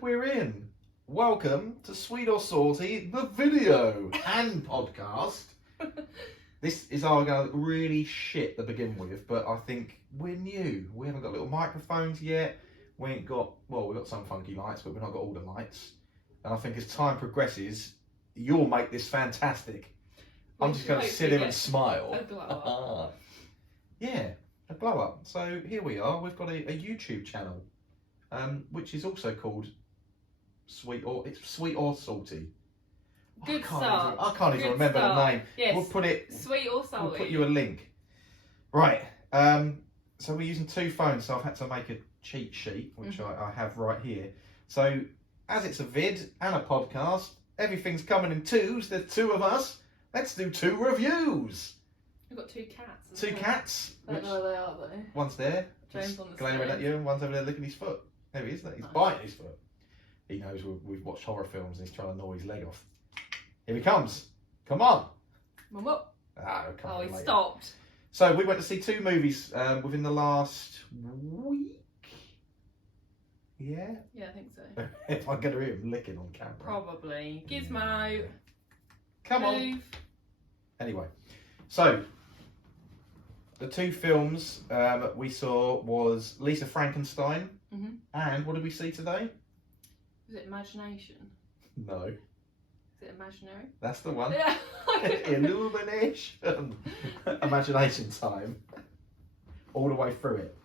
And we're in. Welcome to Sweet or Salty, the video and podcast. This is going to look really shit to begin with, but I think we're new. We haven't got little microphones yet. We ain't got, well, we've got some funky lights, but we've not got all the lights. And I think as time progresses, you'll make this fantastic. I'm just going to sit here and smile. A glow up. Yeah, a glow up. So here we are. We've got a YouTube channel, which is also called Sweet or Salty. Good start. I can't even remember the name. Yes. We'll put it. Sweet or salty. We'll put you a link. Right. So we're using two phones, so I've had to make a cheat sheet, which I have right here. So as it's a vid and a podcast, everything's coming in twos. There's two of us. Let's do two reviews. We've got two cats. Two cats. I don't know where they are though. One's there, James on the glaring at you, and one's over there licking his foot. There he is. He's biting his foot. He knows we've watched horror films and he's trying to gnaw his leg off. Here he comes. Come on. Mum up. Oh, he stopped. So we went to see two movies within the last week. Yeah? Yeah, I think so. If I'm going to hear him licking on camera. Probably. Gizmo. Come on. Anyway, so the two films we saw was Lisa Frankenstein and what did we see today? Was it Imagination? No. Is it Imaginary? That's the one. Yeah. Illumination. Imagination time. All the way through it.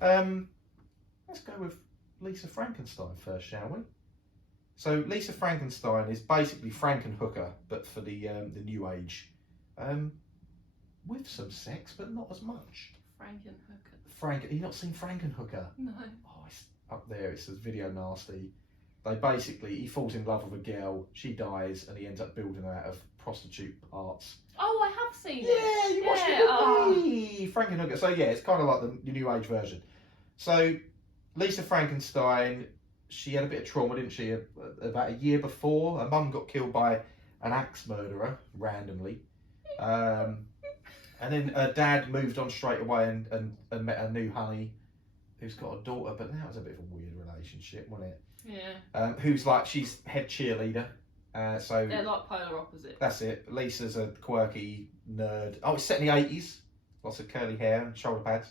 Let's go with Lisa Frankenstein first, shall we? So Lisa Frankenstein is basically Frankenhooker, but for the new age. With some sex, but not as much. Frankenhooker. Have you not seen Frankenhooker? No. Oh, it's up there. It says video nasty. He falls in love with a girl, she dies, and he ends up building her out of prostitute parts. Oh, I have seen it. Yeah, you watched it. Frankenhooker. So yeah, it's kind of like the new age version. So Lisa Frankenstein, she had a bit of trauma, didn't she? About a year before, her mum got killed by an axe murderer randomly. And then her dad moved on straight away and met a new honey who's got a daughter, but that was a bit of a weird relationship, wasn't it? Yeah. Who's like, she's head cheerleader. So they're like polar opposites. That's it. Lisa's a quirky nerd. Oh, it's set in the 80s. Lots of curly hair and shoulder pads.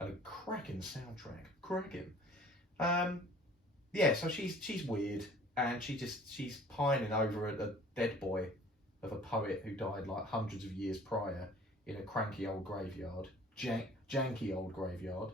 And a cracking soundtrack. Cracking. Yeah, so she's weird. And she's pining over a dead boy of a poet who died like hundreds of years prior in a cranky old graveyard. Janky old graveyard.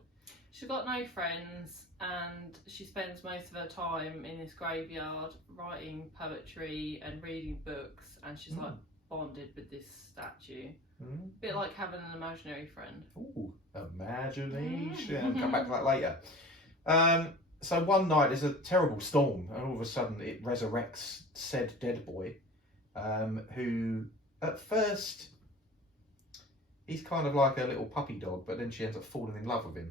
She's got no friends and she spends most of her time in this graveyard writing poetry and reading books, and she's like bonded with this statue. A bit like having an imaginary friend. Ooh, imagination. Come back to that later. So one night there's a terrible storm and all of a sudden it resurrects said dead boy, who at first he's kind of like a little puppy dog, but then she ends up falling in love with him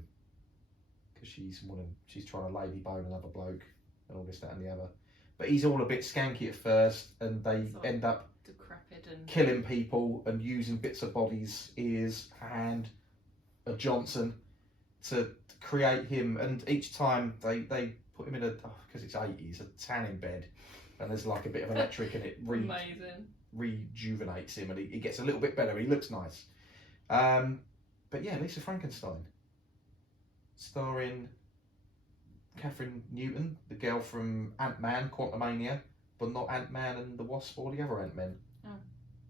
because she's trying to lady bone another bloke and all this, that and the other. But he's all a bit skanky at first, and they end up decrepit and killing people and using bits of bodies, ears, hand, a Johnson to create him. And each time they put him in because it's 80s, a tanning bed, and there's like a bit of electric and it rejuvenates him, and he gets a little bit better. He looks nice. But yeah, Lisa Frankenstein, starring Catherine Newton, the girl from Ant-Man, Quantumania, but not Ant-Man and the Wasp or the other Ant-Men. Oh.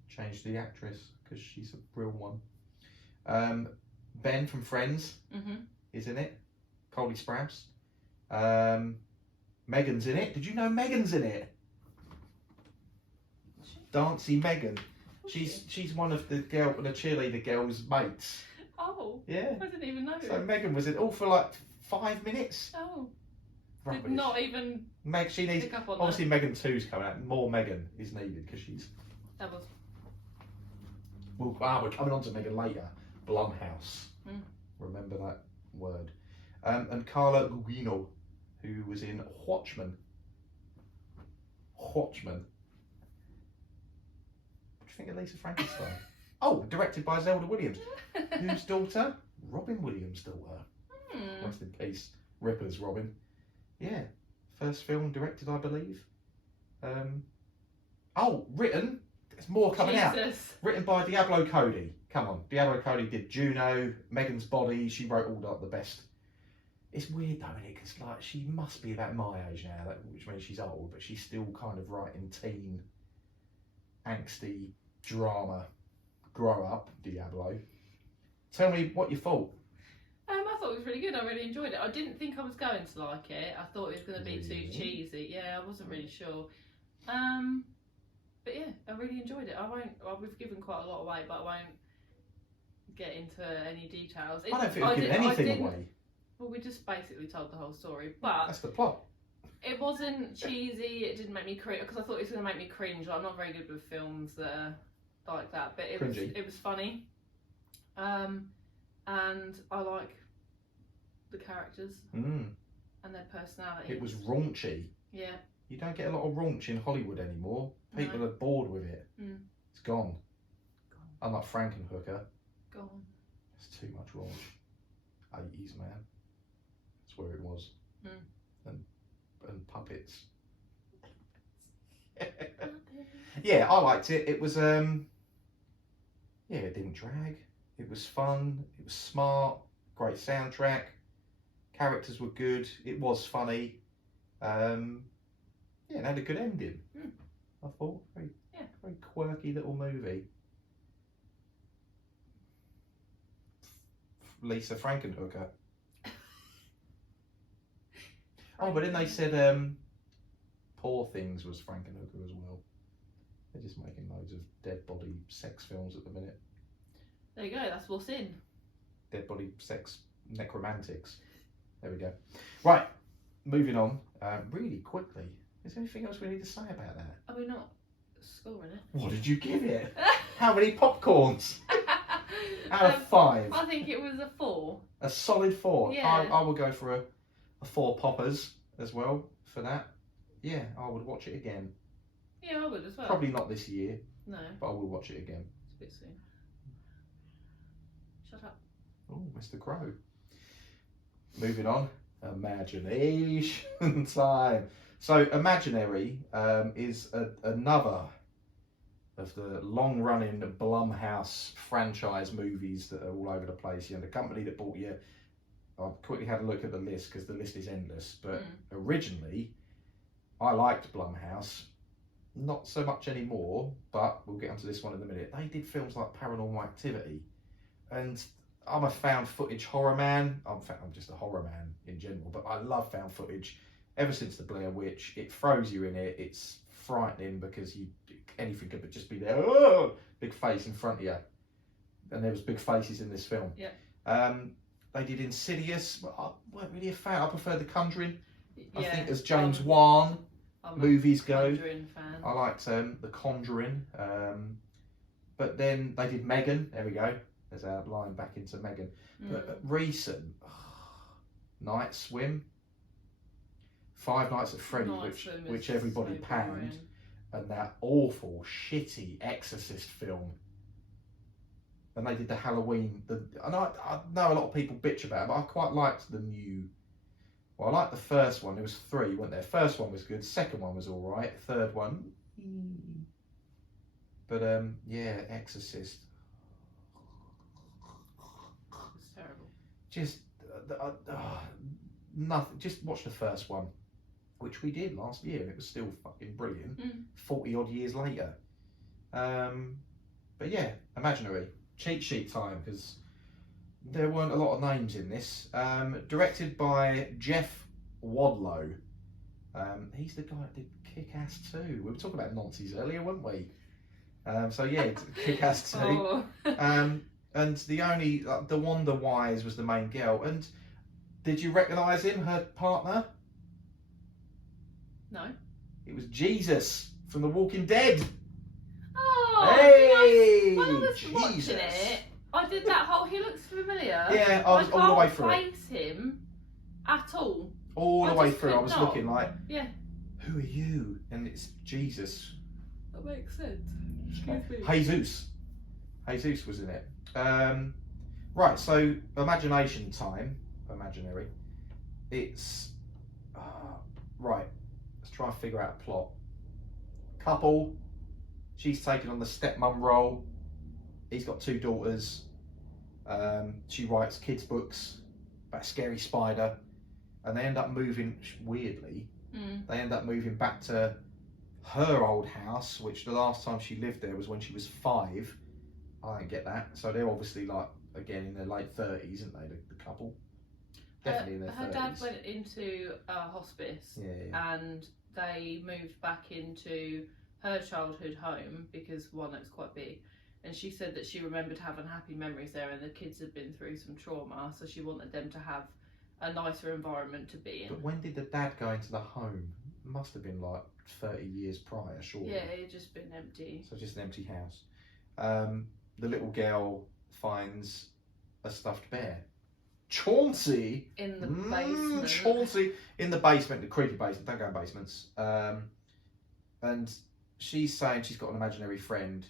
Changed the actress because she's a real one. Ben from Friends is in it. Coley Sprouse. Megan's in it. Did you know Megan's in it? Dancy Megan. She's one of the cheerleader girl's mates. Oh. Yeah. I didn't even know. So Megan was in all for like 5 minutes. Oh. Rubbish. Did not even she needs, pick up on obviously that. Megan 2's coming out. More Megan is needed because she's... That was... we're coming on to Megan later. Blumhouse. Remember that word. And Carla Gugino, who was in Watchmen. What do you think of Lisa Frankenstein? Oh, directed by Zelda Williams. Whose daughter? Robin Williams' daughter. Rest in peace. Ripper's Robin. Yeah. First film directed, I believe. Written. There's more coming out. Written by Diablo Cody. Come on, Diablo Cody did Juno, Megan's Body. She wrote all the best. It's weird though, isn't it? Because like she must be about my age now, which means she's old, but she's still kind of writing teen, angsty drama. Grow up, Diablo. Tell me what you thought. I thought it was really good. I really enjoyed it. I didn't think I was going to like it. I thought it was going to be too cheesy. Yeah, I wasn't really sure. But yeah, I really enjoyed it. We've given quite a lot away, but I won't get into any details. I don't think we've given anything away. Well, we just basically told the whole story, but that's the plot. It wasn't cheesy. It didn't make me cringe because I thought it was going to make me cringe. I'm not very good with films that are like that, but it was funny. And I like the characters and their personality. It was raunchy. Yeah. You don't get a lot of raunch in Hollywood anymore. People are bored with it. It's gone. Unlike Frankenhooker. Gone. It's too much raunch. 80s, man. That's where it was. And puppets. Yeah, I liked it. It was it didn't drag. It was fun. It was smart. Great soundtrack. Characters were good. It was funny. It had a good ending. I thought very quirky little movie. Lisa Frankenhooker. But then they said Poor Things was Frankenhooker as well. They're just making loads of dead body sex films at the minute. There you go, that's what's in. Dead body sex necromantics. There we go. Right, moving on really quickly. Is there anything else we need to say about that? Are we not scoring it? What did you give it? How many popcorns? Out of 5. I think it was a 4. A solid 4. Yeah. I will go for a 4 poppers as well for that. Yeah, I would watch it again. Yeah, I would as well. Probably not this year. No. But I will watch it again. It's a bit soon. Shut up. Oh, Mr. Crow. Moving on. Imagination time. So, Imaginary is another of the long-running Blumhouse franchise movies that are all over the place. You know, the company that bought you. I've quickly had a look at the list because the list is endless. But originally, I liked Blumhouse. Not so much anymore, but we'll get onto this one in a minute. They did films like Paranormal Activity, and I'm a found footage horror man. I'm just a horror man in general, but I love found footage. Ever since the Blair Witch, it throws you in it. It's frightening because anything could just be there. Oh, big face in front of you, and there was big faces in this film. Yeah. They did Insidious, but I weren't really a fan. I prefer The Conjuring. Yeah. I think as James Wan movies go, Conjuring fan. I liked The Conjuring. But then they did Megan. There we go. There's our line back into Megan. But recent, Night Swim, Five Nights at Freddy's, which everybody panned, and that awful, shitty Exorcist film. And they did the Halloween. And I know a lot of people bitch about it, but I quite liked the new. Well, I liked the first one. There was 3, weren't there? First one was good. Second one was all right. Third one, but yeah, Exorcist. It's terrible. Just nothing. Just watch the first one, which we did last year, and it was still fucking brilliant. 40 odd years later. But yeah, Imaginary. Cheat sheet time, because there weren't a lot of names in this. Directed by Jeff Wadlow. He's the guy that did Kick-Ass 2. We were talking about Nazis earlier, weren't we? So yeah, Kick-Ass 2. Oh. And the Wanda Wise was the main girl. And did you recognise him, her partner? No. It was Jesus from The Walking Dead. Oh, hey, when I was Jesus. watching it, I did that whole. He looks familiar. Yeah, I was all the way through it. I can't place him at all. All the way through, I was looking like, yeah. Who are you? And it's Jesus. That makes sense. Excuse me. Jesus was in it. Right, so Imagination time, Imaginary. It's right, let's try and figure out a plot. Couple, she's taken on the stepmom role. He's got 2 daughters. She writes kids' books about a scary spider, and they end up moving, weirdly, they end up moving back to her old house, which the last time she lived there was when she was 5. I don't get that. So they're obviously like, again, in their late 30s, isn't they, the couple? Definitely in their 30s. Her dad went into a hospice, and they moved back into her childhood home because, one, it's quite big, and she said that she remembered having happy memories there, and the kids had been through some trauma, so she wanted them to have a nicer environment to be in. But when did the dad go into the home? It must have been like 30 years prior, surely. Yeah, it had just been empty. So just an empty house. The little girl finds a stuffed bear. Chauncey! In the basement. Chauncey in the basement, the creepy basement. Don't go in basements. And she's saying she's got an imaginary friend,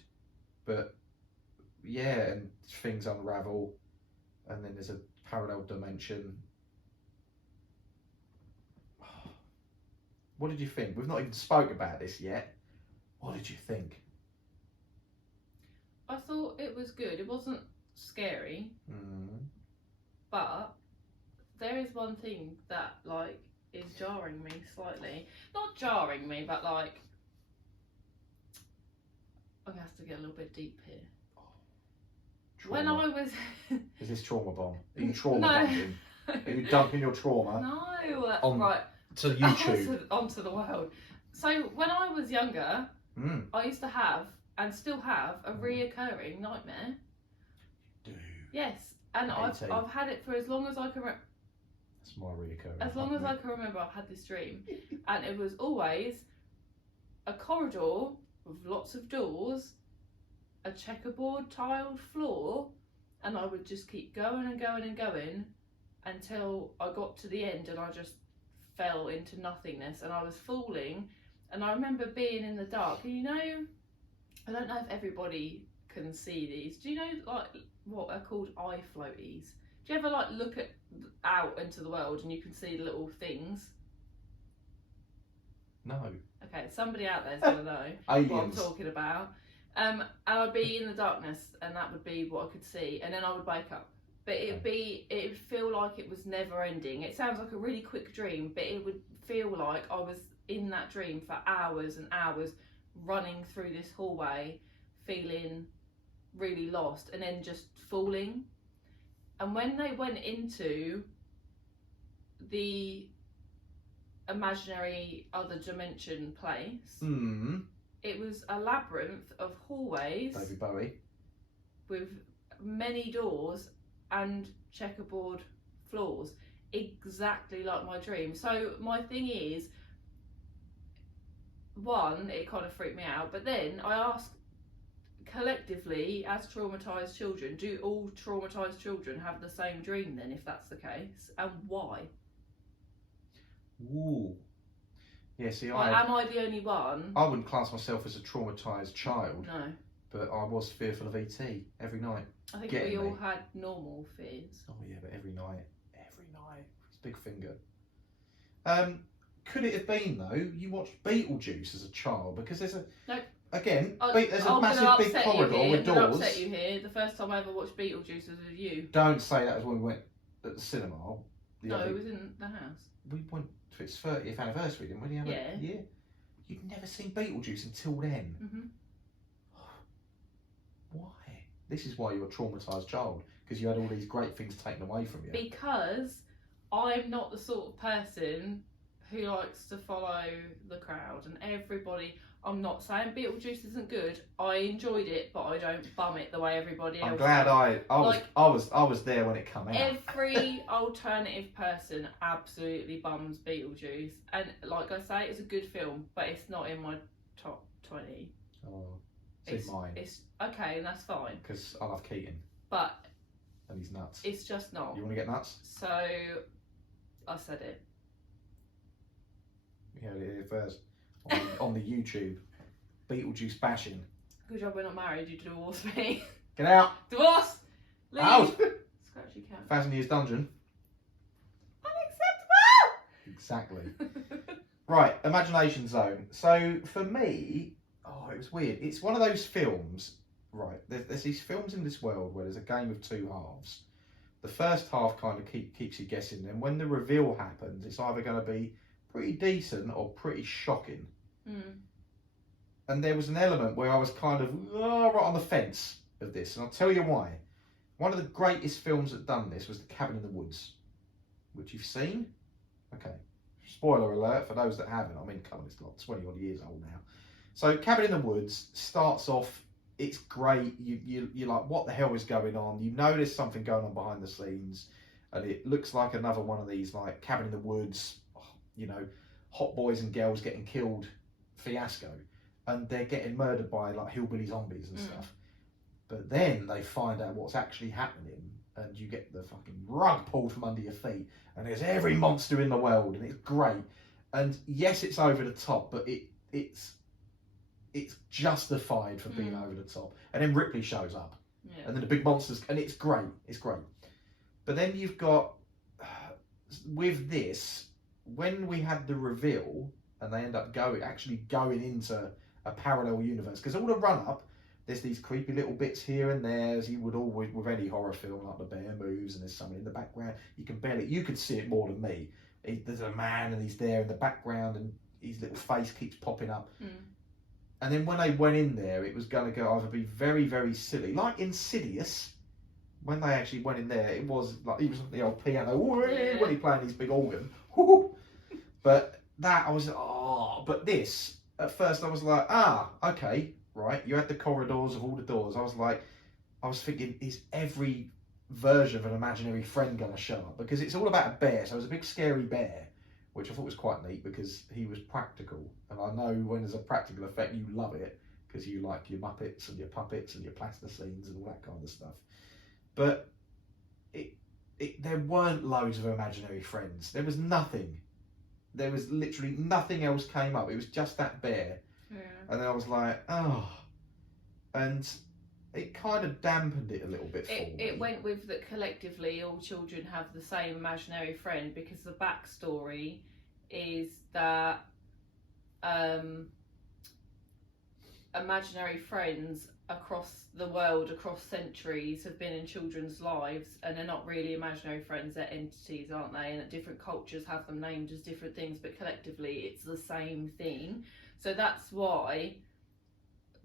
but yeah, and things unravel, and then there's a parallel dimension. What did you think? We've not even spoke about this yet. What did you think? I thought it was good. It wasn't scary, but there is one thing that like is jarring me slightly. Not jarring me, but like I'm gonna have to get a little bit deep here. When I was is this trauma bomb? Are you trauma dumping? Are you dumping your trauma? No, right. To YouTube. Onto the world. So when I was younger, I used to have and still have a reoccurring nightmare. Do. Yes, and I've had it for as long as I can. That's my reoccurring. As long as I can remember, I've had this dream, and it was always a corridor with lots of doors, a checkerboard tiled floor, and I would just keep going and going and going until I got to the end, and I just fell into nothingness, and I was falling, and I remember being in the dark. And you know, I don't know if everybody can see these. Do you know like what are called eye floaties? Do you ever like look out into the world and you can see little things? No. Okay, somebody out there's gonna know what I'm talking about. And I'd be in the darkness, and that would be what I could see, and then I would wake up. But it'd feel like it was never ending. It sounds like a really quick dream, but it would feel like I was in that dream for hours and hours, running through this hallway, feeling really lost, and then just falling. And when they went into the imaginary other dimension place, it was a labyrinth of hallways, David Bowie, with many doors and checkerboard floors, exactly like my dream. So my thing is, one, it kind of freaked me out, but then I asked, collectively, as traumatised children, do all traumatised children have the same dream then, if that's the case, and why? Ooh. Yeah, see, am I the only one? I wouldn't class myself as a traumatised child. No. But I was fearful of ET every night. I think we all had normal fears. Oh yeah, but every night. His big finger. Could it have been though? You watched Beetlejuice as a child because there's a there's a massive big corridor with doors. I'm gonna upset you here. The first time I ever watched Beetlejuice was with you. Don't say that was when we went at the cinema. It was in the house. We went to its 30th anniversary, didn't we? Yeah. You'd never seen Beetlejuice until then. Why? This is why you're a traumatised child, because you had all these great things taken away from you. Because I'm not the sort of person who likes to follow the crowd and everybody. I'm not saying Beetlejuice isn't good. I enjoyed it, but I don't bum it the way everybody else. I'm glad I was there when it came out. Every alternative person absolutely bums Beetlejuice, and like I say, it's a good film, but it's not in my top 20. Oh, it's in mine. It's okay, and that's fine. Because I love Keaton. But and he's nuts. It's just not. You want to get nuts? So I said it. You heard it here first. On the YouTube. Beetlejuice bashing. Good job we're not married, you divorced me. Get out! Divorce! Leave! Out! Scratchy cat. 1,000 Years Dungeon. Unacceptable! Exactly. Right, Imagination Zone. So for me, it was weird. It's one of those films, right? There's these films in this world where there's a game of two halves. The first half kind of keeps you guessing. Then when the reveal happens, it's either going to be pretty decent or pretty shocking. And there was an element where I was kind of right on the fence of this, and I'll tell you why. One of the greatest films that done this was The Cabin in the Woods, which you've seen. Okay. Spoiler alert for those that haven't. I mean, come on, it's like 20 odd years old now. So Cabin in the Woods starts off, it's great. You're like, what the hell is going on? You know there's something going on behind the scenes, and it looks like another one of these like Cabin in the Woods, hot boys and girls getting killed fiasco, and they're getting murdered by like hillbilly zombies and stuff. But then they find out what's actually happening, and you get the fucking rug pulled from under your feet, and there's every monster in the world, and it's great. And yes, it's over the top, but it's justified for being over the top. And then Ripley shows up, and then the big monsters, and it's great. It's great. But then you've got with this, when we had the reveal, and they end up actually going into a parallel universe, because all the run up, there's these creepy little bits here and there, as you would always with any horror film, like the bear moves and there's someone in the background. You could see it more than me. There's a man and he's there in the background and his little face keeps popping up. And then when they went in there, it was going to either be very, very silly, like Insidious. When they actually went in there, it was like, he was on the old piano, when he playing his big organ. But that, I was, but this, at first I was like, okay. Right, you had the corridors of all the doors. I was thinking, is every version of an imaginary friend going to show up? Because it's all about a bear, so it was a big scary bear, which I thought was quite neat because he was practical. And I know when there's a practical effect, you love it because you like your Muppets and your puppets and your plasticines and all that kind of stuff. But there weren't loads of imaginary friends. There was nothing. There was literally nothing else came up. It was just that bear. And then I was like, and it kind of dampened it a little bit for me. It went with that collectively all children have the same imaginary friend, because the backstory is that imaginary friends across the world, across centuries, have been in children's lives, and they're not really imaginary friends, they're entities, aren't they? And that different cultures have them named as different things, but collectively it's the same thing. So that's why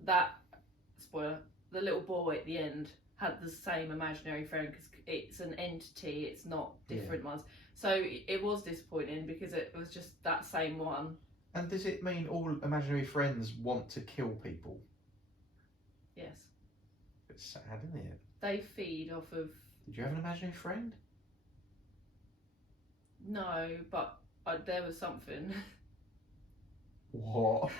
the little boy at the end had the same imaginary friend, because it's an entity, it's not different ones. So it was disappointing because it was just that same one. And does it mean all imaginary friends want to kill people? Yes. It's sad, isn't it? They feed off of... Did you have an imaginary friend? No, but there was something. What?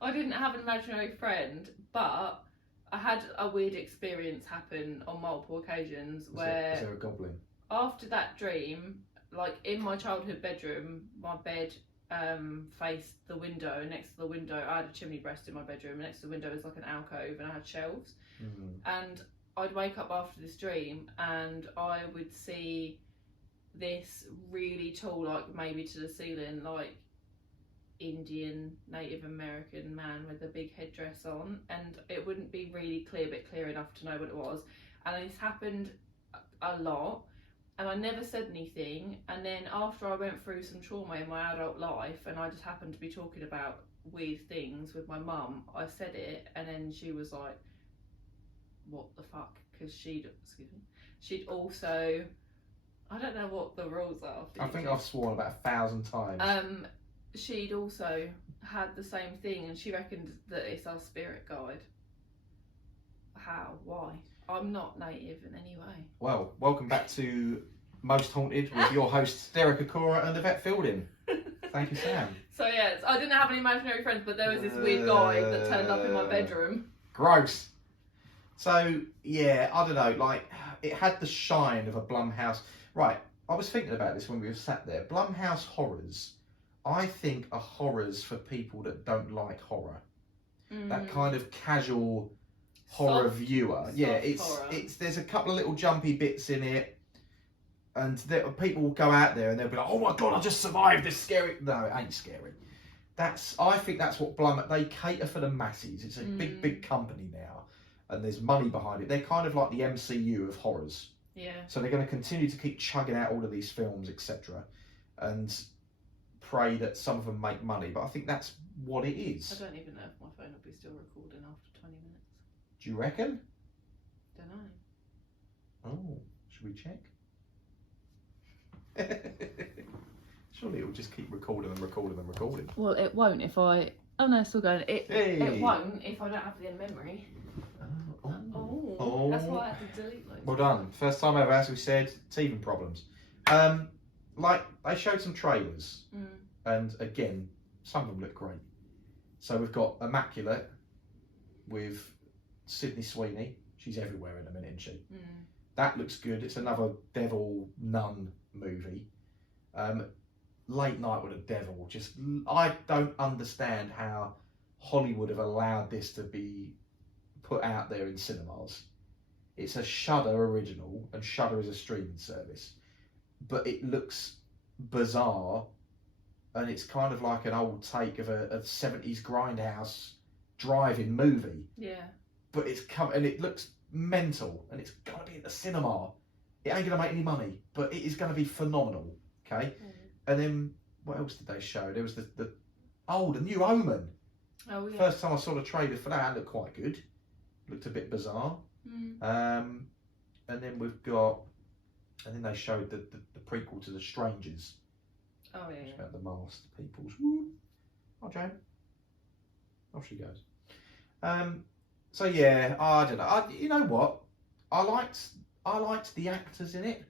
I didn't have an imaginary friend, but I had a weird experience happen on multiple occasions. Is there a goblin? After that dream, like in my childhood bedroom, my bed faced the window, and next to the window I had a chimney breast in my bedroom, and next to the window was like an alcove, and I had shelves. And I'd wake up after this dream and I would see this really tall, like maybe to the ceiling, like Indian Native American man with a big headdress on, and it wouldn't be really clear, but clear enough to know what it was. And this happened a lot, and I never said anything. And then after I went through some trauma in my adult life, and I just happened to be talking about weird things with my mum, I said it, and then she was like, what the fuck? Because she'd also, I don't know what the rules are. I think I've sworn about 1,000 times. She'd also had the same thing, and she reckoned that it's our spirit guide. How? Why? I'm not native in any way. Well, welcome back to Most Haunted with your hosts Derek Akora and Yvette Fielding. Thank you, Sam. So yes, I didn't have any imaginary friends, but there was this weird guy that turned up in my bedroom. Gross. So yeah, I don't know, like it had the shine of a Blumhouse. Right, I was thinking about this when we were sat there. Blumhouse horrors, I think, are horrors for people that don't like horror. That kind of casual horror viewer. There's a couple of little jumpy bits in it, and people will go out there and they'll be like, oh my god, I just survived this scary. No, it ain't scary. I think that's what Blumhouse, they cater for the masses. It's a big company now, and there's money behind it. They're kind of like the MCU of horrors. Yeah. So they're going to continue to keep chugging out all of these films, etc., and pray that some of them make money. But I think that's what it is. I don't even know if my phone will be still recording after 20 minutes. Do you reckon? Don't know. Oh, should we check? Surely it will just keep recording and recording and recording. Well, it won't if I... Oh no, it's still going. It Hey. won't if I don't have the memory. Oh. That's why I had to delete loads. Well done. First time ever, as we said, teething problems. Like, they showed some trailers, and again, some of them look great. So we've got Immaculate with Sydney Sweeney. She's everywhere in a minute, isn't she? That looks good. It's another devil nun movie. Late Night with a Devil. Just, I don't understand how Hollywood have allowed this to be put out there in cinemas. It's a Shudder original, and Shudder is a streaming service, but it looks bizarre, and it's kind of like an old take of a 70s grindhouse drive-in movie. Yeah. But it's come, and it looks mental, and it's gonna be at the cinema. It ain't gonna make any money, but it is gonna be phenomenal. Okay. And then what else did they show? There was the new Omen. Oh yeah. First time I saw the trailer for that, it looked quite good. Looked a bit bizarre. And then we've got, and then they showed the prequel to The Strangers. Oh yeah. It's about the masked peoples. Woo. Oh, Jane. Off she goes. So yeah, I don't know. You know what? I liked the actors in it.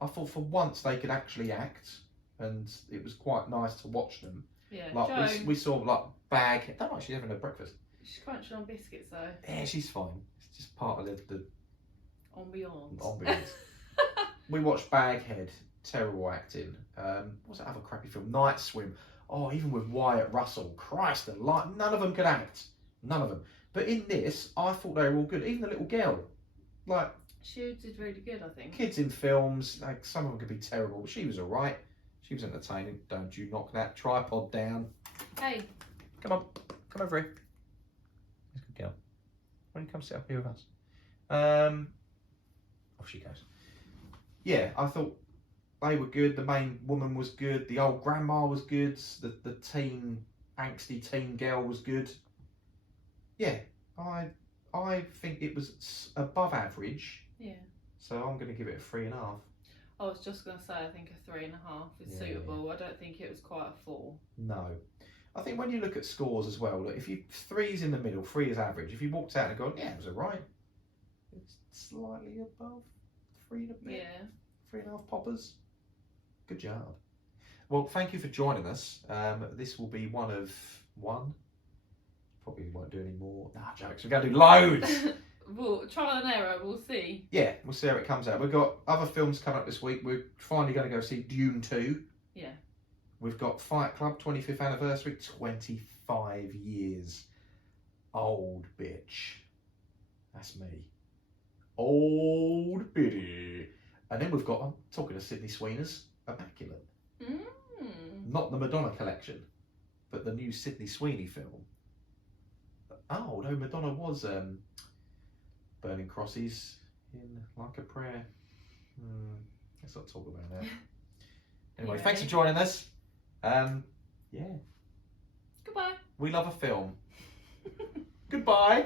I thought for once they could actually act, and it was quite nice to watch them. Yeah. Like we saw like Bag. I don't know, she's having her breakfast. She's crunching on biscuits though. Yeah, she's fine. It's just part of the ambiance. We watched Baghead. Terrible acting. What's that other crappy film? Night Swim. Oh, even with Wyatt Russell. Christ, none of them could act. None of them. But in this, I thought they were all good. Even the little girl. Like, she did really good, I think. Kids in films, like some of them could be terrible, but she was alright. She was entertaining. Don't you knock that tripod down. Hey. Come on. Come over here. That's a good girl. Why don't you come sit up here with us? Off she goes. Yeah, I thought they were good. The main woman was good. The old grandma was good. The angsty teen girl was good. Yeah, I think it was above average. Yeah. So I'm going to give it a 3.5. I was just going to say, I think a 3.5 is suitable. I don't think it was quite a 4. No. I think when you look at scores as well, look, if you 3's in the middle, 3 is average. If you walked out and gone, yeah, it was alright. It's slightly above 3 and a bit. Yeah. 3.5 poppers. Good job. Well, thank you for joining us. This will be one of one. Probably won't do any more. Nah, jokes. We're going to do loads. Well, trial and error. We'll see. Yeah, we'll see how it comes out. We've got other films coming up this week. We're finally going to go see Dune 2. Yeah. We've got Fight Club 25th anniversary. 25 years. Old bitch. That's me. Old biddy. And then we've got, I'm talking to Sydney Sweeney's Immaculate. Not the Madonna collection, but the new Sydney Sweeney film. Oh, no, Madonna was burning crosses in Like a Prayer. Let's not talk about that. Anyway, thanks for joining us. Yeah. Goodbye. We love a film. Goodbye.